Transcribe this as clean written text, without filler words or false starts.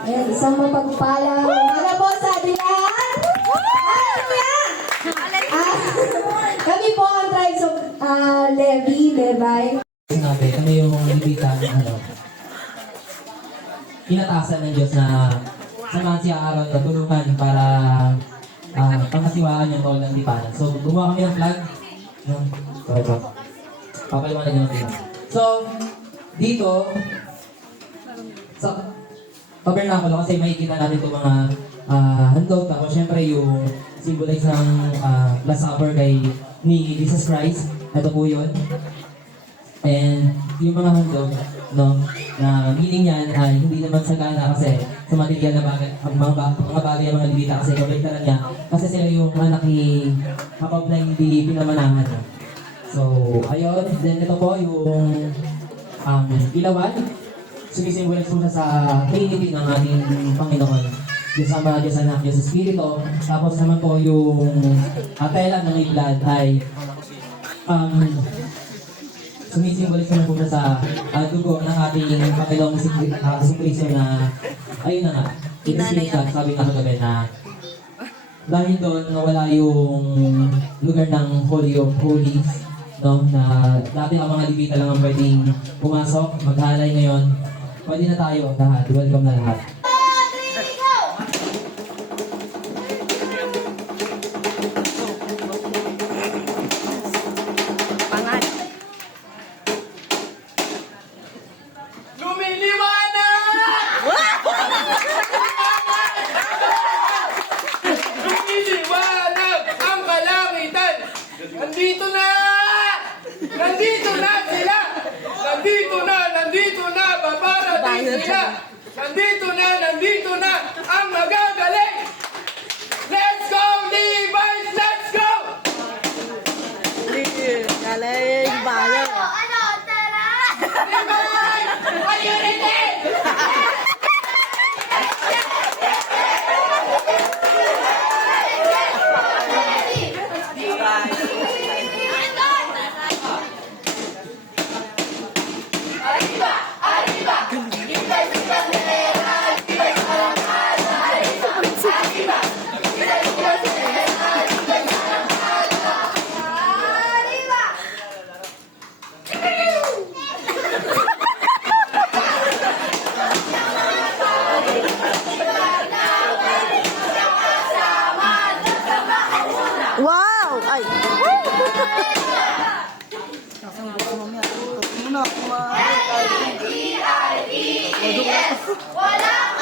Ayan, isang mapagpalang umaga po sa Adrian. Kami po ang tribes of Levi. Sinabi, kami yung ibitan, inatasan ng Diyos na samahan si Aaron na tulungan para pangasiwaan yung tol ng tipanan. So, gumawa kami ng flag. Sorry po. Papaliwanag nyo natin. So, dito, sa tabernakulo, kasi makikita natin itong mga handog. Tapos, syempre, yung symbolize ng Last Supper ni Jesus Christ. Ito po yun. And yung mga handog, no, na meaning yan ay hindi naman sagana kasi sa material na bagay, mga bagay ang mga libita kasi kabaliktaran niya kasi sila yung anak ni kapag na hindi pinamanahan. So, ayun, then ito po yung ilawan. Sumisimbolize po siya sa Trinity ng ating Panginoon. Diyos Ama, Diyos Anak, Diyos Espiritu. Tapos naman po yung tela ng iblad ay sumisimbolize naman po siya sa dugo ng ating Panginoong Kristo na ayun na nga, itisinigyan, sabi nga kagabi na dahil doon nawala yung lugar ng Holy of Holies, no, na dati ang mga libita lang ang pwedeng pumasok, maghalay ngayon, pwede na tayo lahat, welcome na lahat. Nandito na! Nandito na sila! Nandito na! Babarating sila! Nandito na! Ang magagaling! Let's go, Levi's! Let's go! Galing, bayan. Ano, tara! Levi's! Are you ready? Wow! Ay! Walang